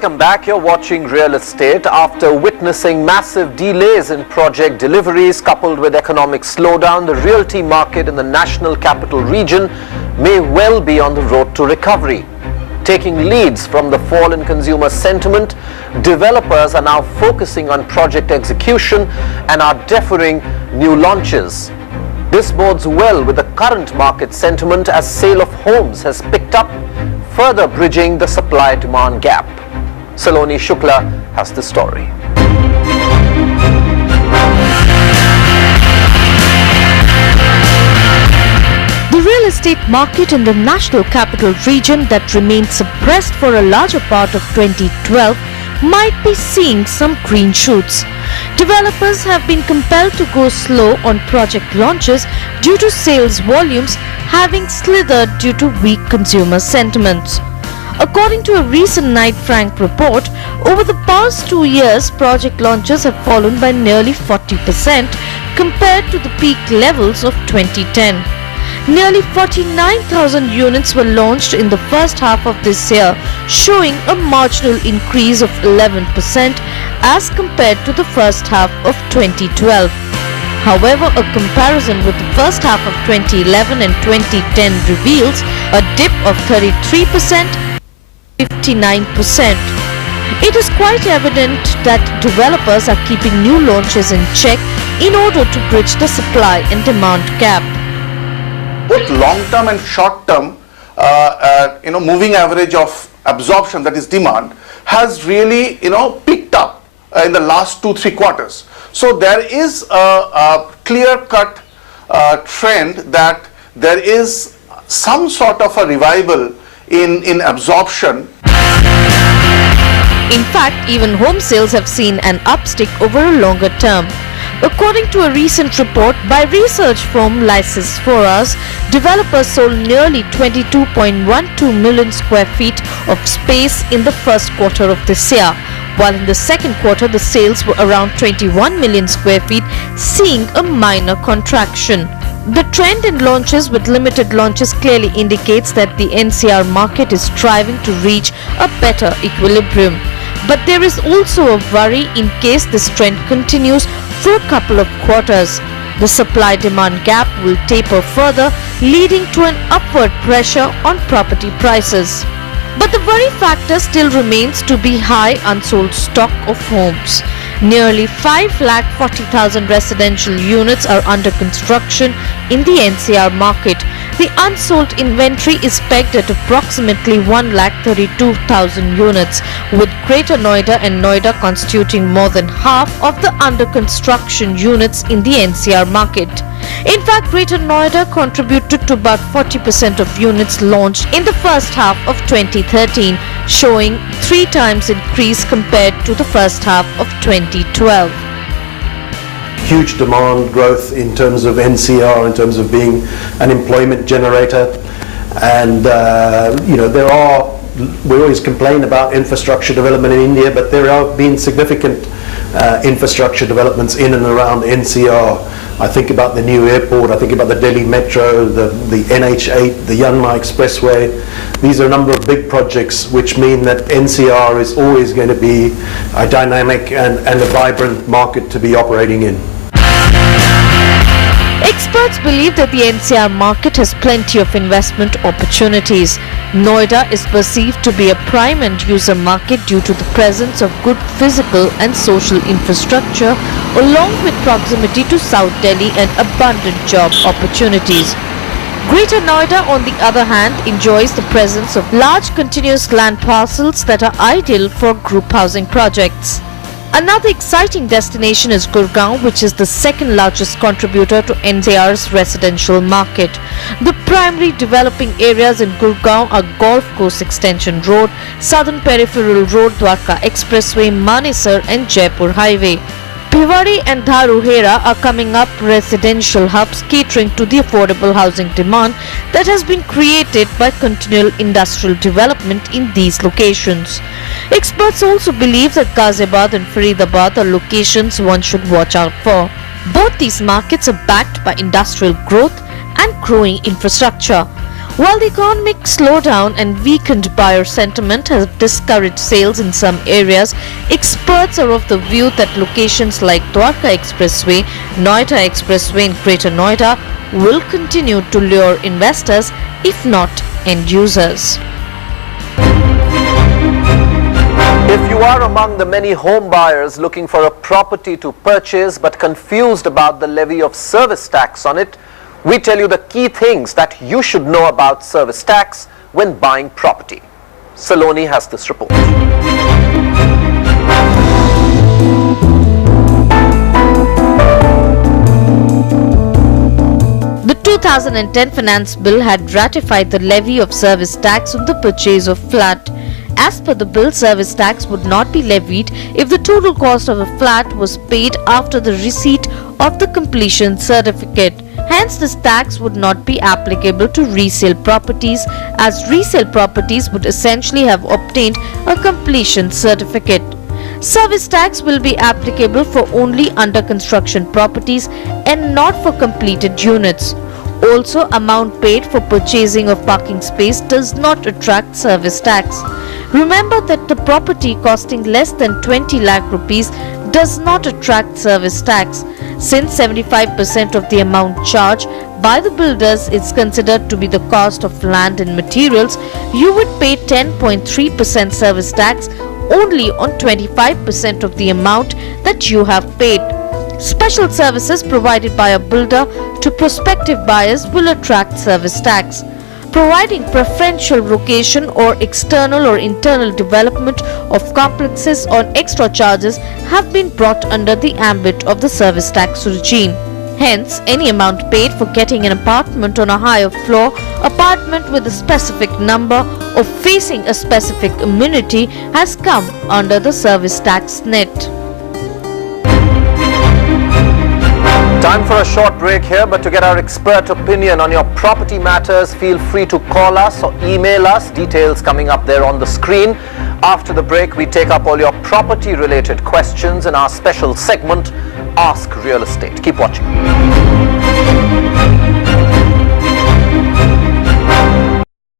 Welcome back. You're watching Real Estate. After witnessing massive delays in project deliveries coupled with economic slowdown, the realty market in the National Capital Region may well be on the road to recovery. Taking leads from the fall in consumer sentiment, developers are now focusing on project execution and are deferring new launches. This bodes well with the current market sentiment as sale of homes has picked up, further bridging the supply-demand gap. Saloni Shukla has the story. The real estate market in the National Capital Region that remained suppressed for a larger part of 2012 might be seeing some green shoots. Developers have been compelled to go slow on project launches due to sales volumes having slithered due to weak consumer sentiments. According to a recent Knight Frank report, over the past 2 years, project launches have fallen by nearly 40% compared to the peak levels of 2010. Nearly 49,000 units were launched in the first half of this year, showing a marginal increase of 11% as compared to the first half of 2012. However, a comparison with the first half of 2011 and 2010 reveals a dip of 33%, 59%. It is quite evident that developers are keeping new launches in check in order to bridge the supply and demand gap. Both long-term and short-term, moving average of absorption, that is demand, has really, picked up in the last 2-3 quarters. So there is a clear-cut trend that there is some sort of a revival in absorption. In fact, even home sales have seen an upstick over a longer term. According to a recent report by research firm Lysis for Us, developers sold nearly 22.12 million square feet of space in the first quarter of this year, while in the second quarter the sales were around 21 million square feet, seeing a minor contraction. The trend in launches with limited launches clearly indicates that the NCR market is striving to reach a better equilibrium. But there is also a worry in case this trend continues for a couple of quarters. The supply-demand gap will taper further, leading to an upward pressure on property prices. But the worry factor still remains to be high unsold stock of homes. Nearly 540,000 residential units are under construction in the NCR market. The unsold inventory is pegged at approximately 132,000 units, with Greater Noida and Noida constituting more than half of the under construction units in the NCR market. In fact, Greater Noida contributed to about 40% of units launched in the first half of 2013, showing 3 times increase compared to the first half of 2012. Huge demand growth in terms of NCR, in terms of being an employment generator, and we always complain about infrastructure development in India, but there have been significant infrastructure developments in and around NCR. I think about the new airport, I think about the Delhi Metro, the NH8, the Yanma Expressway. These are a number of big projects which mean that NCR is always going to be a dynamic and a vibrant market to be operating in. Experts believe that the NCR market has plenty of investment opportunities. Noida is perceived to be a prime end-user market due to the presence of good physical and social infrastructure, along with proximity to South Delhi and abundant job opportunities. Greater Noida, on the other hand, enjoys the presence of large continuous land parcels that are ideal for group housing projects. Another exciting destination is Gurgaon, which is the second largest contributor to NCR's residential market. The primary developing areas in Gurgaon are Golf Course Extension Road, Southern Peripheral Road, Dwarka Expressway, Manesar and Jaipur Highway. Bhiwadi and Dharuhera are coming up residential hubs catering to the affordable housing demand that has been created by continual industrial development in these locations. Experts also believe that Ghaziabad and Faridabad are locations one should watch out for. Both these markets are backed by industrial growth and growing infrastructure. While the economic slowdown and weakened buyer sentiment have discouraged sales in some areas, experts are of the view that locations like Dwarka Expressway, Noida Expressway in Greater Noida will continue to lure investors, if not end users. If you are among the many home buyers looking for a property to purchase but confused about the levy of service tax on it, we tell you the key things that you should know about service tax when buying property. Saloni has this report. The 2010 Finance Bill had ratified the levy of service tax on the purchase of flat. As per the bill, service tax would not be levied if the total cost of a flat was paid after the receipt of the completion certificate. Hence, this tax would not be applicable to resale properties, as resale properties would essentially have obtained a completion certificate. Service tax will be applicable for only under construction properties and not for completed units. Also, amount paid for purchasing of parking space does not attract service tax. Remember that the property costing less than 20 lakh rupees does not attract service tax. Since 75% of the amount charged by the builders is considered to be the cost of land and materials, you would pay 10.3% service tax only on 25% of the amount that you have paid. Special services provided by a builder to prospective buyers will attract service tax. Providing preferential location or external or internal development of complexes on extra charges have been brought under the ambit of the service tax regime. Hence, any amount paid for getting an apartment on a higher floor, apartment with a specific number, or facing a specific amenity has come under the service tax net. Time for a short break here, but to get our expert opinion on your property matters, feel free to call us or email us. Details coming up there on the screen. After the break, we take up all your property-related questions in our special segment, Ask Real Estate. Keep watching.